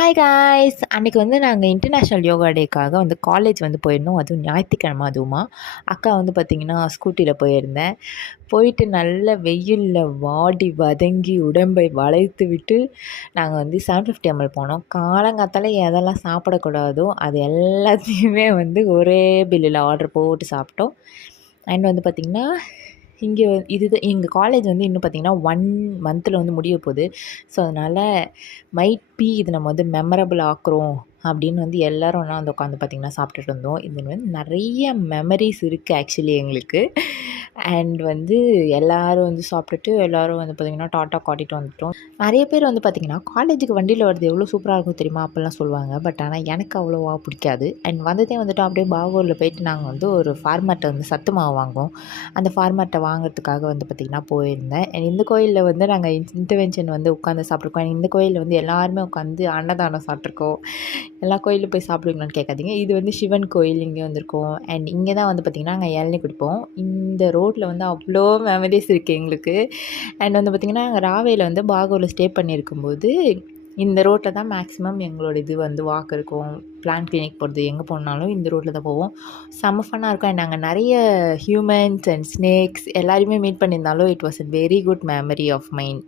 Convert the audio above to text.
Hi guys, அன்றைக்கி வந்து நாங்கள் இன்டர்நேஷ்னல் யோகா டேக்காக வந்து காலேஜ் வந்து போயிருந்தோம். அதுவும் ஞாயிற்றுக்கிழமை. அதுவுமா அக்கா வந்து பார்த்திங்கன்னா ஸ்கூட்டியில் போயிருந்தேன். போயிட்டு நல்ல வெயிலில் வாடி வதங்கி உடம்பை வளைத்து விட்டு நாங்கள் வந்து 750 ml போனோம். காலங்காத்தால எதெல்லாம் சாப்பிடக்கூடாதோ அது எல்லாத்தையுமே வந்து ஒரே பில்லில் ஆர்டர் போட்டு சாப்பிட்டோம். அண்ட் வந்து பார்த்திங்கன்னா இங்கே எங்கள் காலேஜ் வந்து இன்னும் பார்த்திங்கன்னா 1 மந்தில் வந்து முடிய போகுது. ஸோ அதனால் மைட் பி இது நம்ம வந்து மெமரபிள் ஆக்குறோம் அப்படின்னு வந்து எல்லோரும் ஒன்றா வந்து உட்காந்து பார்த்திங்கன்னா சாப்பிட்டுட்டு இருந்தோம். இது வந்து நிறைய மெமரிஸ் இருக்குது ஆக்சுவலி எங்களுக்கு. அண்ட் வந்து எல்லோரும் வந்து சாப்பிட்டுட்டு எல்லோரும் வந்து பார்த்திங்கன்னா டாட்டா காட்டிட்டு வந்துட்டோம். நிறைய பேர் வந்து பார்த்திங்கன்னா காலேஜுக்கு வண்டியில் வருது எவ்வளோ சூப்பராக இருக்கும் தெரியுமா அப்படிலாம் சொல்லுவாங்க. பட் ஆனால் எனக்கு அவ்வளோவா பிடிக்காது. அண்ட் வந்ததே வந்துட்டு அப்படியே பாகூரில் போயிட்டு நாங்கள் வந்து ஒரு ஃபார்மேட்டை வந்து சத்து மாவு வாங்குவோம். அந்த ஃபார்மேட்டை வாங்குறதுக்காக வந்து பார்த்திங்கன்னா போயிருந்தேன். இந்த கோயிலில் வந்து நாங்கள் இன்டர்வென்ஷன் வந்து உட்காந்து சாப்பிட்ருக்கோம். இந்த கோயிலில் வந்து எல்லாருமே உட்காந்து அன்னதானம் சாப்பிட்ருக்கோம். எல்லா கோயிலும் போய் சாப்பிடுவீங்களான்னு கேட்காதீங்க. இது வந்து சிவன் கோயில் இங்கே வந்திருக்கோம். அண்ட் இங்கே தான் வந்து பார்த்திங்கன்னா நாங்கள் இளநீ குடிப்போம். இந்த ரோட்டில் வந்து அவ்வளோ மெமரிஸ் இருக்குது எங்களுக்கு. அண்ட் வந்து பார்த்திங்கன்னா நாங்கள் ராவேயில் வந்து பாகூரில் ஸ்டே பண்ணியிருக்கும்போது இந்த ரோட்டில் தான் மேக்ஸிமம் எங்களோட இது வந்து வாக் இருக்கும். பிளான் கிளினிக் போகிறது எங்கே போனாலும் இந்த ரோட்டில் தான் போவோம். செம்ம ஃபன்னாக இருக்கும். அண்ட் நாங்கள் நிறைய ஹியூமன்ஸ் அண்ட் ஸ்னேக்ஸ் எல்லாருமே மீட் பண்ணியிருந்தாலும் it was a very good memory of mind.